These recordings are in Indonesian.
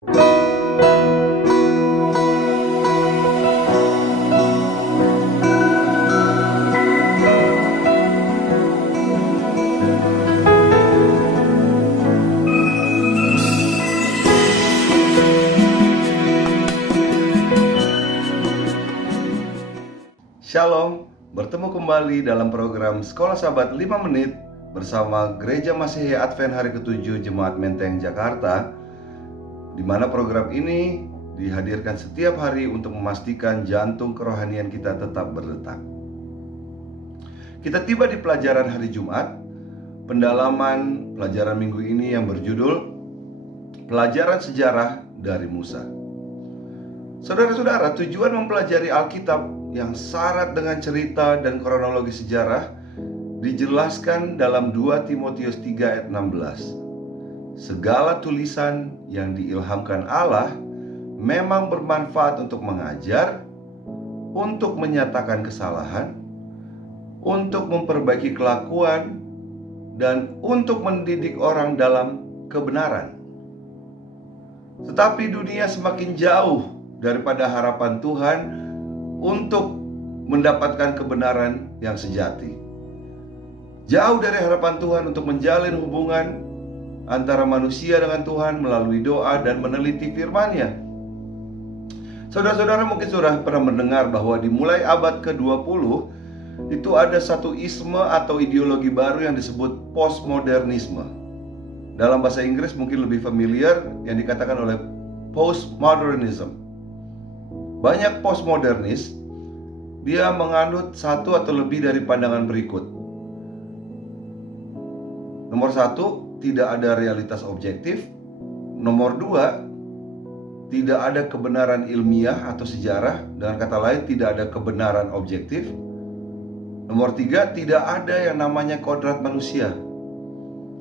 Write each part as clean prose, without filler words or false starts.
Shalom, bertemu kembali dalam program Sekolah Sahabat 5 Menit bersama Gereja Masihi Advent Hari ke-7 Jemaat Menteng Jakarta, di mana program ini dihadirkan setiap hari untuk memastikan jantung kerohanian kita tetap berdetak. Kita tiba di pelajaran hari Jumat, pendalaman pelajaran minggu ini yang berjudul Pelajaran Sejarah dari Musa. Saudara-saudara, tujuan mempelajari Alkitab yang syarat dengan cerita dan kronologi sejarah dijelaskan dalam 2 Timotius 3 ayat 16. Segala tulisan yang diilhamkan Allah memang bermanfaat untuk mengajar, untuk menyatakan kesalahan, untuk memperbaiki kelakuan, dan untuk mendidik orang dalam kebenaran. Tetapi dunia semakin jauh daripada harapan Tuhan untuk mendapatkan kebenaran yang sejati. Jauh dari harapan Tuhan untuk menjalin hubungan antara manusia dengan Tuhan melalui doa dan meneliti firman-Nya. Saudara-saudara mungkin sudah pernah mendengar bahwa dimulai abad ke-20 itu ada satu isme atau ideologi baru yang disebut postmodernisme. Dalam bahasa Inggris mungkin lebih familiar yang dikatakan oleh postmodernism. Banyak postmodernis, dia menganut satu atau lebih dari pandangan berikut. Nomor satu, tidak ada realitas objektif. Nomor dua, tidak ada kebenaran ilmiah atau sejarah. Dengan kata lain, tidak ada kebenaran objektif. Nomor tiga, tidak ada yang namanya kodrat manusia,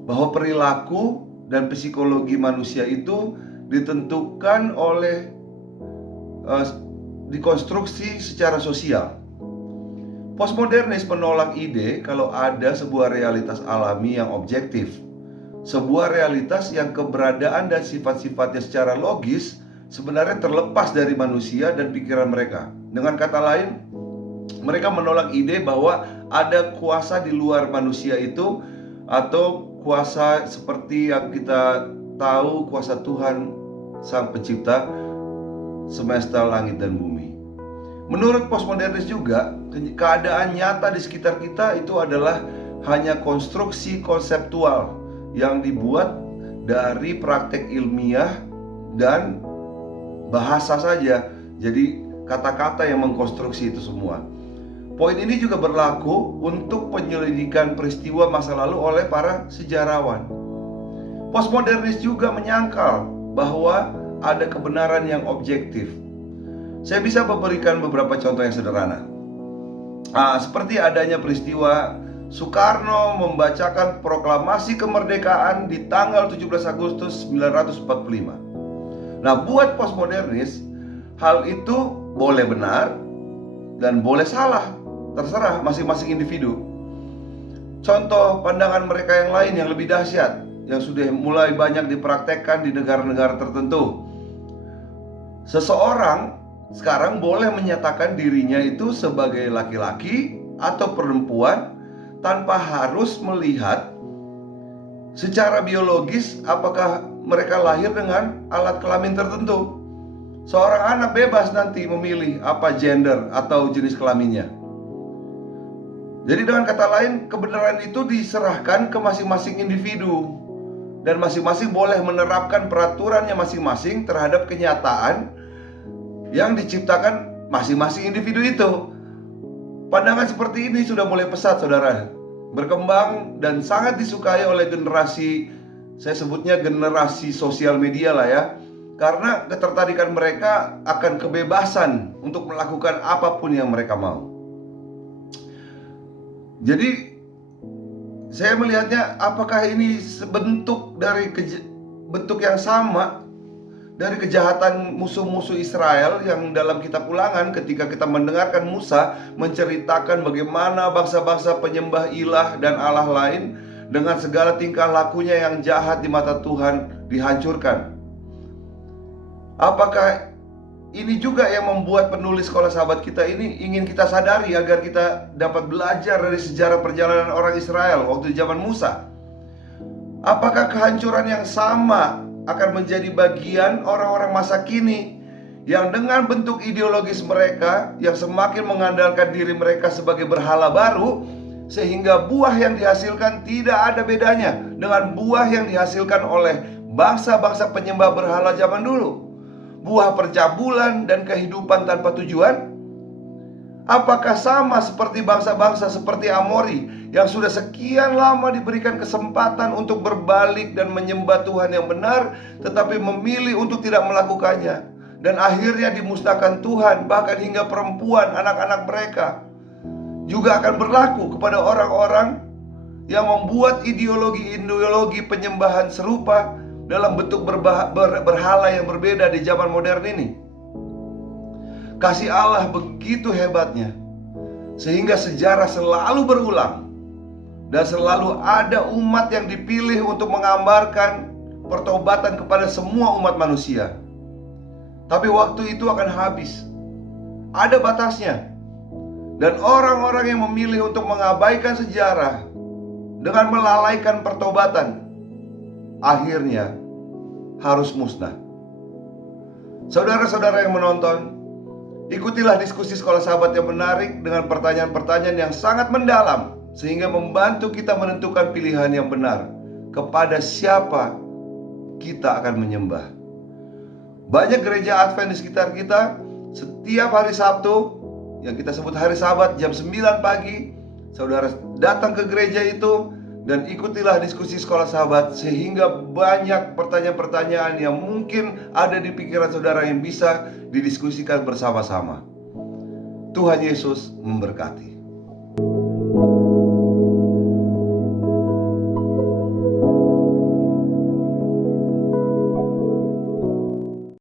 bahwa perilaku dan psikologi manusia itu ditentukan oleh dikonstruksi secara sosial. Postmodernis menolak ide kalau ada sebuah realitas alami yang objektif, sebuah realitas yang keberadaan dan sifat-sifatnya secara logis sebenarnya terlepas dari manusia dan pikiran mereka. Dengan kata lain, mereka menolak ide bahwa ada kuasa di luar manusia itu, atau kuasa seperti yang kita tahu, kuasa Tuhan Sang Pencipta semesta langit dan bumi. Menurut postmodernis juga, keadaan nyata di sekitar kita itu adalah hanya konstruksi konseptual yang dibuat dari praktek ilmiah dan bahasa saja. Jadi kata-kata yang mengkonstruksi itu semua. Poin ini juga berlaku untuk penyelidikan peristiwa masa lalu oleh para sejarawan. Postmodernis juga menyangkal bahwa ada kebenaran yang objektif. Saya bisa memberikan beberapa contoh yang sederhana. Seperti adanya peristiwa Soekarno membacakan proklamasi kemerdekaan di tanggal 17 Agustus 1945. Nah, buat postmodernis, hal itu boleh benar dan boleh salah, terserah masing-masing individu. Contoh pandangan mereka yang lain yang lebih dahsyat, yang sudah mulai banyak dipraktekkan di negara-negara tertentu. Seseorang sekarang boleh menyatakan dirinya itu sebagai laki-laki atau perempuan tanpa harus melihat secara biologis apakah mereka lahir dengan alat kelamin tertentu. Seorang anak bebas nanti memilih apa gender atau jenis kelaminnya. Jadi dengan kata lain, kebenaran itu diserahkan ke masing-masing individu, dan masing-masing boleh menerapkan peraturannya masing-masing terhadap kenyataan yang diciptakan masing-masing individu itu. Pandangan seperti ini sudah mulai pesat, saudara, berkembang dan sangat disukai oleh generasi, saya sebutnya generasi sosial media lah ya, karena ketertarikan mereka akan kebebasan untuk melakukan apapun yang mereka mau. Jadi saya melihatnya, apakah ini sebentuk dari bentuk yang sama dari kejahatan musuh-musuh Israel yang dalam kitab Ulangan, ketika kita mendengarkan Musa menceritakan bagaimana bangsa-bangsa penyembah ilah dan Allah lain dengan segala tingkah lakunya yang jahat di mata Tuhan dihancurkan. Apakah ini juga yang membuat penulis Sekolah Sahabat kita ini ingin kita sadari agar kita dapat belajar dari sejarah perjalanan orang Israel waktu di zaman Musa? Apakah kehancuran yang sama akan menjadi bagian orang-orang masa kini yang dengan bentuk ideologis mereka yang semakin mengandalkan diri mereka sebagai berhala baru, sehingga buah yang dihasilkan tidak ada bedanya dengan buah yang dihasilkan oleh bangsa-bangsa penyembah berhala zaman dulu? Buah percabulan dan kehidupan tanpa tujuan? Apakah sama seperti bangsa-bangsa seperti Amori yang sudah sekian lama diberikan kesempatan untuk berbalik dan menyembah Tuhan yang benar, tetapi memilih untuk tidak melakukannya, dan akhirnya dimusnahkan Tuhan, bahkan hingga perempuan anak-anak mereka? Juga akan berlaku kepada orang-orang yang membuat ideologi-ideologi penyembahan serupa dalam bentuk berhala yang berbeda di zaman modern ini. Kasih Allah begitu hebatnya, sehingga sejarah selalu berulang, dan selalu ada umat yang dipilih untuk menggambarkan pertobatan kepada semua umat manusia. Tapi waktu itu akan habis, ada batasnya. Dan orang-orang yang memilih untuk mengabaikan sejarah dengan melalaikan pertobatan, akhirnya harus musnah. Saudara-saudara yang menonton, ikutilah diskusi Sekolah Sahabat yang menarik dengan pertanyaan-pertanyaan yang sangat mendalam, sehingga membantu kita menentukan pilihan yang benar kepada siapa kita akan menyembah. Banyak gereja Advent di sekitar kita, setiap hari Sabtu yang kita sebut hari Sabat jam 9 pagi, saudara datang ke gereja itu dan ikutilah diskusi Sekolah Sahabat, sehingga banyak pertanyaan-pertanyaan yang mungkin ada di pikiran saudara yang bisa didiskusikan bersama-sama. Tuhan Yesus memberkati.